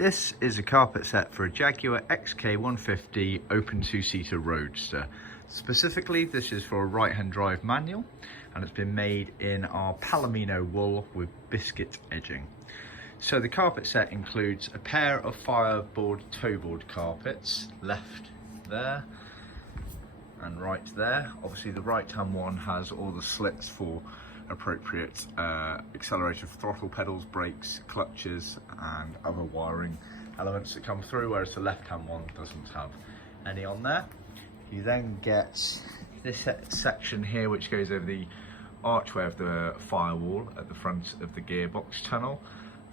This is a carpet set for a Jaguar XK150 Open Two-Seater Roadster. Specifically, this is for a right-hand drive manual, and it's been made in our Palomino wool with biscuit edging. So the carpet set includes a pair of fireboard toe board carpets, left there and right there. Obviously the right-hand one has all the slits for appropriate accelerator throttle pedals, brakes, clutches and other wiring elements that come through, whereas the left-hand one doesn't have any on there. You then get this section here which goes over the archway of the firewall at the front of the gearbox tunnel,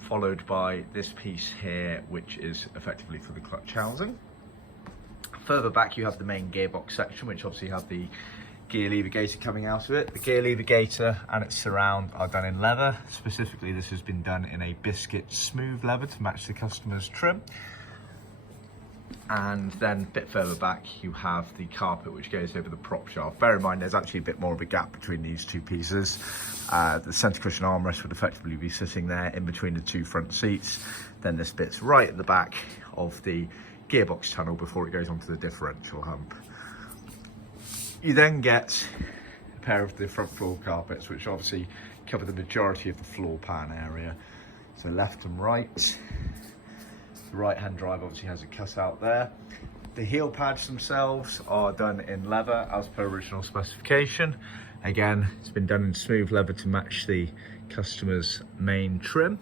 followed by this piece here which is effectively for the clutch housing. Further back you have the main gearbox section, which obviously have the gear lever gaiter coming out of it. The gear lever gaiter and its surround are done in leather. Specifically, this has been done in a biscuit smooth leather to match the customer's trim. And then a bit further back you have the carpet which goes over the prop shaft. Bear in mind there's actually a bit more of a gap between these two pieces. The centre cushion armrest would effectively be sitting there in between the two front seats. Then this bit's right at the back of the gearbox tunnel before it goes onto the differential hump. You then get a pair of the front floor carpets which obviously cover the majority of the floor pan area. So left and right. The right hand drive obviously has a cutout there. The heel pads themselves are done in leather as per original specification. Again, it's been done in smooth leather to match the customer's main trim.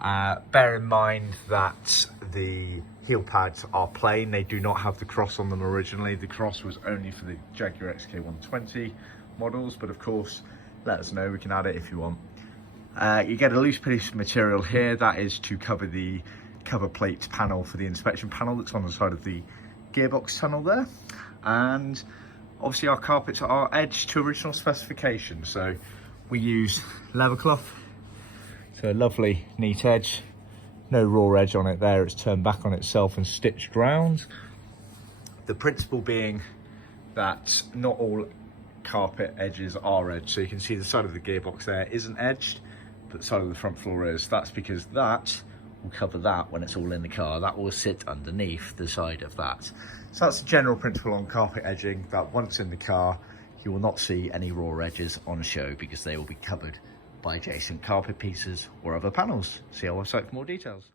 Bear in mind that the heel pads are plain. They do not have the cross on them originally. The cross was only for the Jaguar XK120 models, but of course, let us know, we can add it if you want. You get a loose piece of material here. That is to cover the cover plate panel for the inspection panel that's on the side of the gearbox tunnel there. And obviously our carpets are edged to original specification. So we use leather cloth. So a lovely neat edge, no raw edge on it there, it's turned back on itself and stitched round. The principle being that not all carpet edges are edged. So you can see the side of the gearbox there isn't edged, but the side of the front floor is. That's because that will cover that when it's all in the car. That will sit underneath the side of that. So that's the general principle on carpet edging, that once in the car, you will not see any raw edges on show because they will be covered by adjacent carpet pieces or other panels. See our website for more details.